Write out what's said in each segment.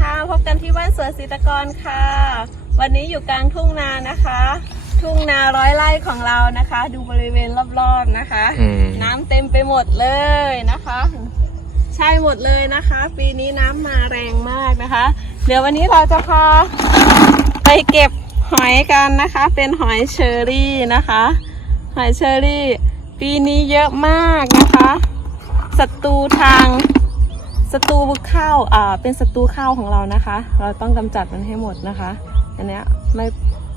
ค่ะ พบกันที่บ้านสวนศิตรกรค่ะ วันนี้อยู่กลางทุ่งนานะคะ ทุ่งนาร้อยไร่ของเรานะคะ ดูบริเวณรอบๆนะคะ อืม น้ำเต็มไปหมดเลยนะคะ ใช่หมดเลยนะคะ ปีนี้น้ำมาแรงมากนะคะ เดี๋ยววันนี้เราจะพาไปเก็บหอยกันนะคะ เป็นหอยเชอรี่นะคะ หอยเชอรี่ ปีนี้เยอะมากนะคะศัตรูทาง ศัตรูข้าวอ่าเป็นศัตรูข้าวของเรานะคะ เราต้องกำจัดมันให้หมดนะคะ อันเนี้ยไม่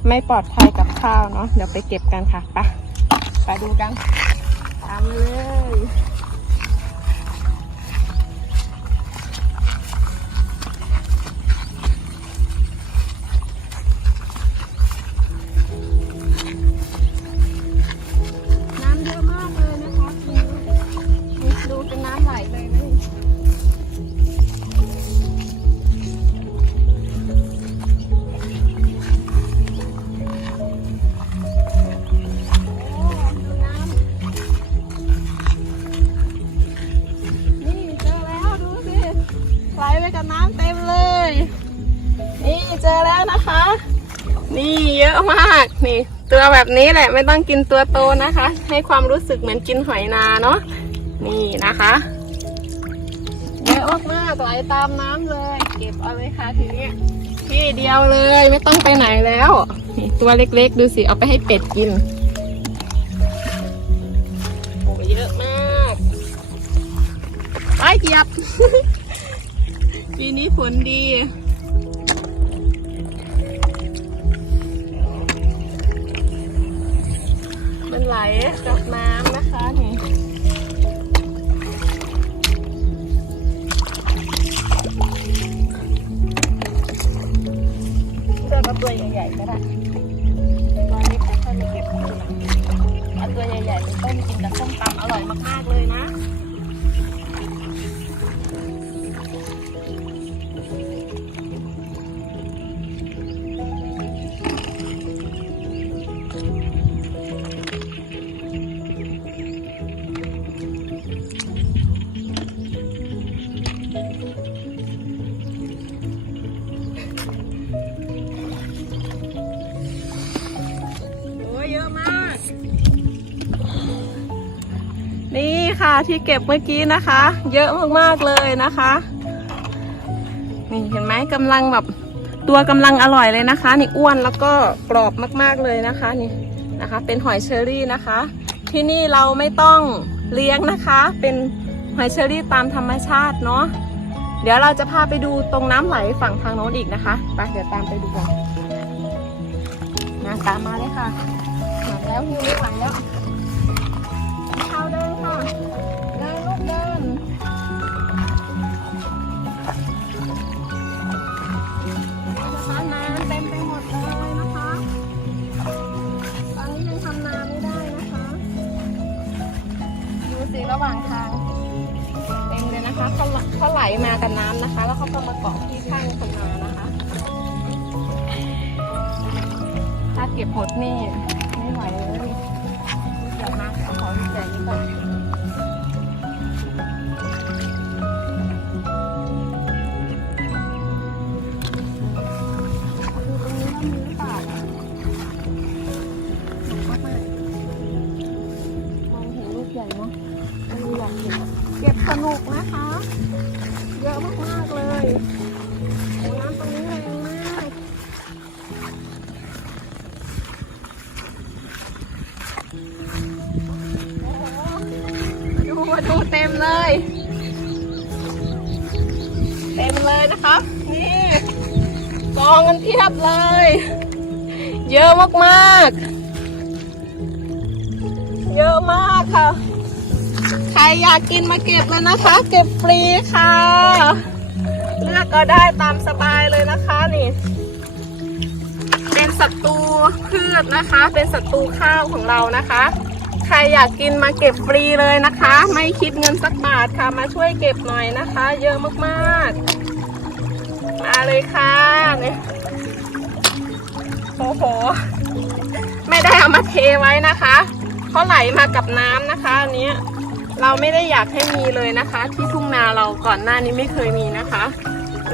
ไม่ปลอดภัยกับข้าวเนาะเดี๋ยวไปเก็บกันค่ะไปไปดูกันตามมาเลย แล้วนะคะ นี่เยอะมากนี่ ตัวแบบนี้แหละไม่ต้องกินตัวโตนะคะ ให้ความรู้สึกเหมือนกินหอยนาเนาะนี่นะคะเยอะมากๆไหลตามน้ำเลย เก็บเอาเลยค่ะทีนี้ที่เดียวเลยไม่ต้องไปไหนแล้วนี่ตัวเล็กๆ ดูสิเอาไปให้เป็ดกินโอ้เยอะมากไปเหยียบปีนี้ฝนดี มันไหลกับน้ำนะคะนี่เลือกเอาตัวใหญ่ๆก็ได้ตัวเล็กก็ค่อยมาเก็บทีหลังเอาตัวใหญ่ๆไปต้มกินกับส้มตำอร่อยมากๆเลยนะ ค่ะที่เก็บเมื่อกี้นะคะ เยอะมากๆเลยนะคะ นี่เห็นไหมกำลังแบบตัวกำลังอร่อยเลยนะคะ นี่อ้วนแล้วก็กรอบมากๆเลยนะคะนี่นะคะ เป็นหอยเชอรี่นะคะ ที่นี่เราไม่ต้องเลี้ยงนะคะ เป็นหอยเชอรี่ตามธรรมชาติเนาะเดี๋ยวเราจะพาไปดูตรงน้ำไหลฝั่งทางโน้นอีกนะคะไปเดี๋ยวตามไปดูกันมาตามมาเลยค่ะมาแล้วหิวไม่ไหวแล้ว เดินลูกเดินนะคะน้ำเต็มไปหมดเลยนะคะ ตอนนี้ยังทำนาไม่ได้นะคะ ดูสิระหว่างทางเต็มเลยนะคะเขาเขาไหลมากับน้ำนะคะ แล้วเขาก็มาเกาะที่ข้างคนนานะคะ ถ้าเก็บหมดนี่ เต็มเลยเต็มเลยนะคะนี่กองกันเพียบเลย เยอะมากๆ เยอะมากค่ะ ใครอยากกินมาเก็บเลยนะคะ เก็บฟรีค่ะ เลือกก็ได้ตามสบายเลยนะคะนี่เป็นศัตรูพืชนะคะ เป็นศัตรูข้าวของเรานะคะ ใครอยากกินมาเก็บฟรีเลยนะคะ ไม่คิดเงินสักบาทค่ะ มาช่วยเก็บหน่อยนะคะ เยอะมากๆ มาเลยค่ะเนี่ยโอ้โห ไม่ได้เอามาเทไว้นะคะเขาไหลมากับน้ำนะคะอันนี้เราไม่ได้อยากให้มีเลยนะคะ ที่ทุ่งนาเราก่อนหน้านี้ไม่เคยมีนะคะ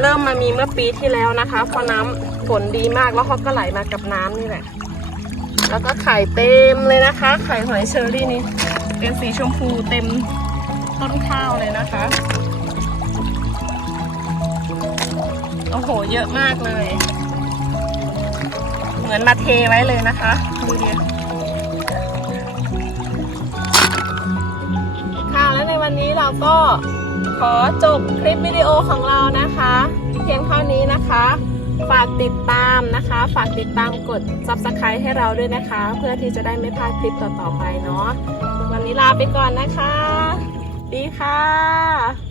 เริ่มมามีเมื่อปีที่แล้วนะคะ เพราะน้ำฝนดีมากแล้วเขาก็ไหลมากับน้ำนี่แหละ แล้วก็ไข่เต็มเลยนะคะ ไข่หอยเชอรี่นี่เป็นสีชมพูเต็มต้นข้าวเลยนะคะ โอ้โห เยอะมากเลย เหมือนมาเทไว้เลยนะคะ ดูดิค่ะ และในวันนี้เราก็ขอจบคลิปวิดีโอของเรานะคะ เพียงเท่านี้นะคะ ฝากติดตามนะคะ ฝากติดตามกด subscribe ให้เราด้วยนะคะ เพื่อที่จะได้ไม่พลาดคลิปต่อๆไปเนาะวันนี้ลาไปก่อนนะคะ ดีค่ะ